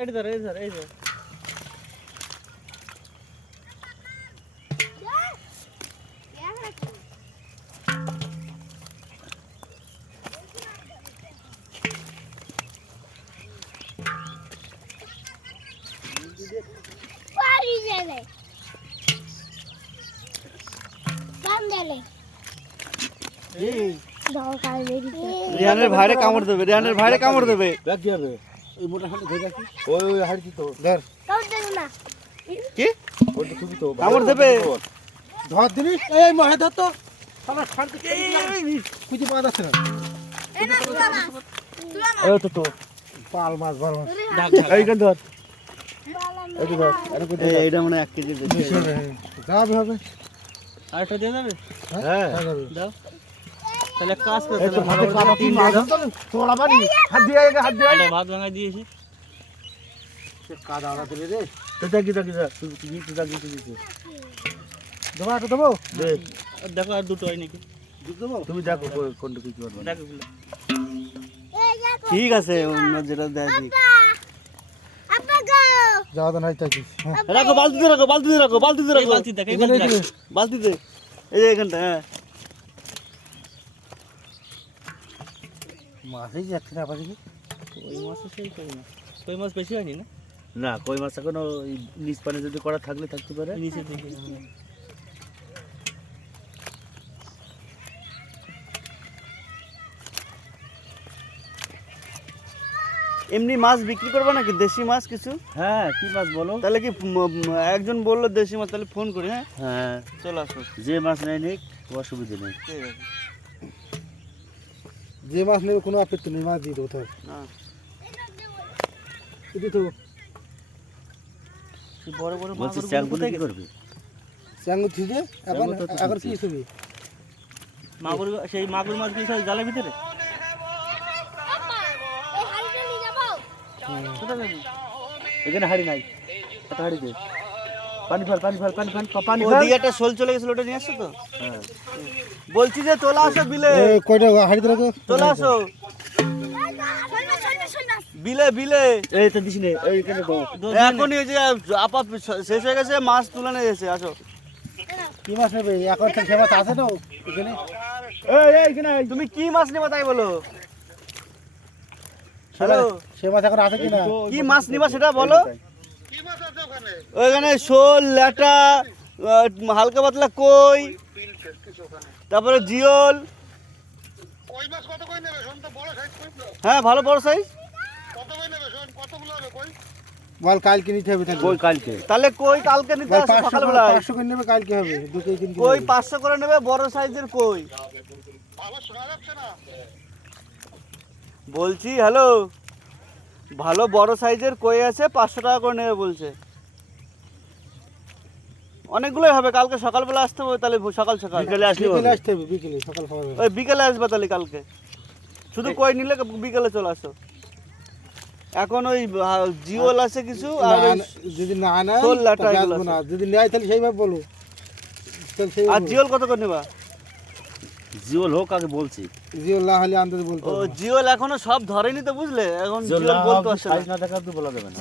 এই ধর এই ধর এই ধর পারি যাবে বান্দলে এই দাও কাল মেরি রিহানের ভাইরে কামড় দেবে, রিহানের ভাইরে কামড় দেবে। দেখ কি হবে এই মোটা হাতে ধরে রাখি ওই হাড়ি তো ধর কাউ দেব না কি ওই তো তুমি তো কামড় দেবে? ধর দিবি এই মহে ধর তো শালা ছাড় দে কুচি পাওয়া যাচ্ছে না এনা তুলা না এই তো পাল মাছ বড় মাছ ঢাক এইখান ধর বালাম এই ধর আরে কই এইটা মনে হয় 1 কেজি বেশি। যাবে হবে আরেকটা দিয়ে যাবে হ্যাঁ দাও তাহলে কাজ করে এই তো হাতে কাটা তিন মাছ তোলা বানি হাত দিয়ে হাত দিয়ে এটা ভাত ভাঙা দিয়েছি সে কাদা আদা দিলে রে তো দেখি তুই দিতে দেবো একটা দেবো দে আর দেখো আর দুটো হয় নাকি দেবো তুমি দেখো কোনটা কি করবে দেখো বলে এই দেখো ঠিক আছে, অন্য যেটা দেয় দিক। আপা গো যাওয়া তো নাই তাকি রাখো, বালতিতে রাখো, বালতিতে রাখো, বালতিতে এই রাখো, বালতি দেখ এই বালতি দেখ বালতিতে। এই যে এখানটা, হ্যাঁ। মাছই যাচ্ছে না পারি ওই মাছ সেই কই না কই মাছ বেশি হয়নি না না কই মাছ এখনো নিচ পানি যদি করা থাকলে থাকতে পারে নিচে থেকে এমনি মাছ বিক্রি করবে নাকি, দেশি মাছ কিছু? হ্যাঁ কি মাছ বলো তাহলে কি একজন বললো দেশি মাছ, তাহলে ফোন করি। হ্যাঁ, হ্যাঁ চলে আসো। যে মাছ নেই নিক অসুবিধা নেই ঠিক আছে। যে মাছ নেবে কোনো আপত্তি নেই মাছ দিয়ে দেবো তোর হ্যাঁ। কিন্তু তো বড় বড় মাছ বলছি চ্যাংগুলো কি করবে চ্যাংগু থিজে এখন এখন কি ছবি মাগুর সেই মাগুর মাছ কি সব জালের ভিতরে এই হাড়িটা নিয়ে যাবো কোথায় যাবি এখানে হাড়ি নাই একটা হাড়ি দে পানি ফেল পানি ওদিকে একটা শোল চলে গেছিল, ওটা নিয়ে আসছো তো? হ্যাঁ বলছি যে চলে আসো বিলে, এই কয়টা হাড়ি ধরে চলে আসো বিলে, বিলে। এই তো দিস নে এইখানে দাও এখনই ওই যে আপা শেষ হয়ে গেছে, মাছ তুলে নিয়ে এসেছে। আসো। কি মাছ নেবে এখন তো সে মাছ আছে তো এখানে এই এখানে তুমি কি মাছ নেবা তাই বলো। হ্যালো, সে মাছ এখন আছে কিনা কি মাছ নিবা সেটা বলো। ওইখানে শোল, ল্যাটা, হালকা পাতলা কই, তারপরে জিওল। হ্যাঁ, ভালো বড় সাইজ। বল কালকে নিতে হবে তাহলে কই কালকে তাহলে কই কালকে নিতে আসো সকালবেলা। 500 করে নেবে কালকে হবে দুটোই কিনতে কই 500 করে নেবে, বড় সাইজের কই। বলছি হ্যালো, ভালো বড় সাইজের কই আছে, 500 টাকা করে নেবে বলছে। অনেকগুলোই হবে, কালকে সকালবেলা আসতে হবে। তাহলে সকাল সকাল বিকেলে আসতে হবে বিকেলে সকাল খাওয়া হবে ওই বিকেলে আসবে তাহলে কালকে। শুধু কই নিলে বিকেলে চলে আসো। এখন ওই জিওল আছে কিছু, আর ওই যদি না না শোল, ল্যাটা এগুলো না যদি নেয় তাহলে সেইভাবে বলো তাহলে সেই আর জিওল কত করে নেবা? জিওল হোক আগে বলছি জিওল না হলে আন্দাজ বলতে ও জিওল এখনো সব ধরেনি তো, বুঝলে? এখন জিওল বলতে পারছে সাইজ না। না দেখা তো বলা যাবে না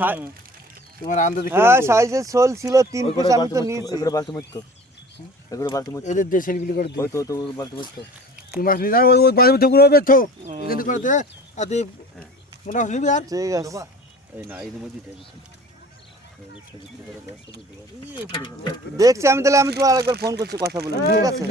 তোমার আন্দাজ কি? হ্যাঁ, সাইজের শোল ছিল 3 পিস, আমি তো নিয়েছি। এগুলো বালতি মুক্ত এগুলো বালতি মুক্ত এদের দেশের বিলি করে দিই ওই তো বালতি মুক্ত তুই মাছ নিয়ে যাও ওই বালতি মুক্ত করে হবে তো এখানে করে দে আর তুই মনে হয় নিবি আর ঠিক আছে। এই না এর মধ্যে দে দেখছি আমি, তাহলে আমি তোমার আরেকবার ফোন করছি, কথা বলে। ঠিক আছে।